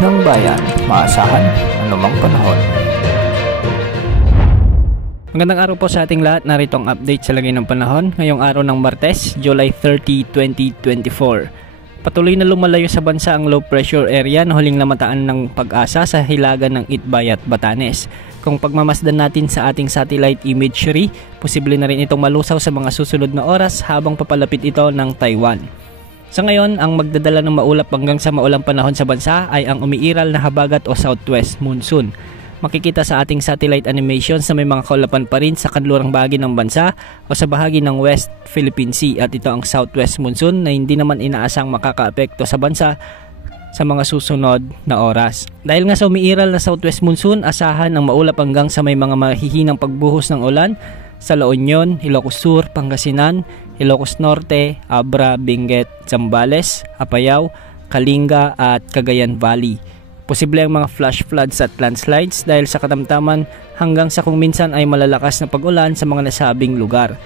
ng bayan, maasahan anumang panahon. Magandang araw po sa ating lahat. Narito ang update sa lagay ng panahon ngayong araw ng Martes, July 30, 2024. Patuloy na lumalayo sa bansa ang low pressure area na huling namataan ng Pag-asa sa hilaga ng Itbay at Batanes. Kung pagmamasdan natin sa ating satellite imagery, posible na rin itong malusaw sa mga susunod na oras habang papalapit ito ng Taiwan. Sa ngayon, ang magdadala ng maulap hanggang sa maulang panahon sa bansa ay ang umiiral na habagat o southwest monsoon. Makikita sa ating satellite animation na may mga kaulapan pa rin sa kanlurang bahagi ng bansa o sa bahagi ng West Philippine Sea, at ito ang southwest monsoon na hindi naman inaasang makakaapekto sa bansa sa mga susunod na oras. Dahil nga sa umiiral na southwest monsoon, asahan ang maulap hanggang sa may mga mahihinang pagbuhos ng ulan sa La Union, Ilocos Sur, Pangasinan, Ilocos Norte, Abra, Benguet, Zambales, Apayao, Kalinga at Cagayan Valley. Posible ang mga flash floods at landslides dahil sa katamtaman hanggang sa kung minsan ay malalakas na pag-ulan sa mga nasabing lugar.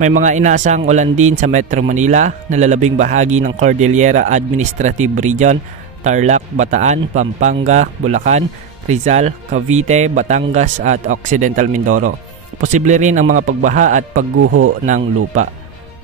May mga inaasahang ulan din sa Metro Manila, nalalabing bahagi ng Cordillera Administrative Region, Tarlac, Bataan, Pampanga, Bulacan, Rizal, Cavite, Batangas at Occidental Mindoro. Posible rin ang mga pagbaha at pagguho ng lupa.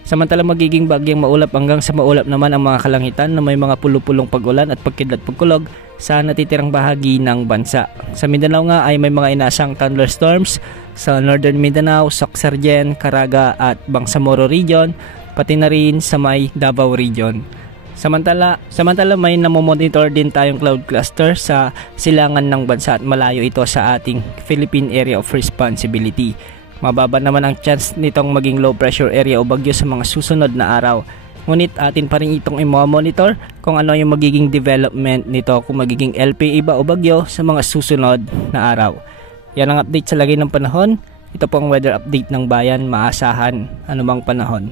Samantala magiging bagyang maulap hanggang sa maulap naman ang mga kalangitan na may mga pulupulong pag-ulan at pagkidlat pagkulog sa natitirang bahagi ng bansa. Sa Mindanao nga ay may mga inaasang thunderstorms sa Northern Mindanao, Soxargen, Caraga at Bangsamoro Region, pati na rin sa may Davao Region. Samantala may namomonitor din tayong cloud cluster sa silangan ng bansa at malayo ito sa ating Philippine Area of Responsibility. Mababa naman ang chance nitong maging low pressure area o bagyo sa mga susunod na araw. Ngunit atin pa rin itong i-monitor kung ano yung magiging development nito, kung magiging LPA ba o bagyo sa mga susunod na araw. Yan ang update sa lagay ng panahon. Ito po ang weather update ng bayan, maasahan anumang panahon.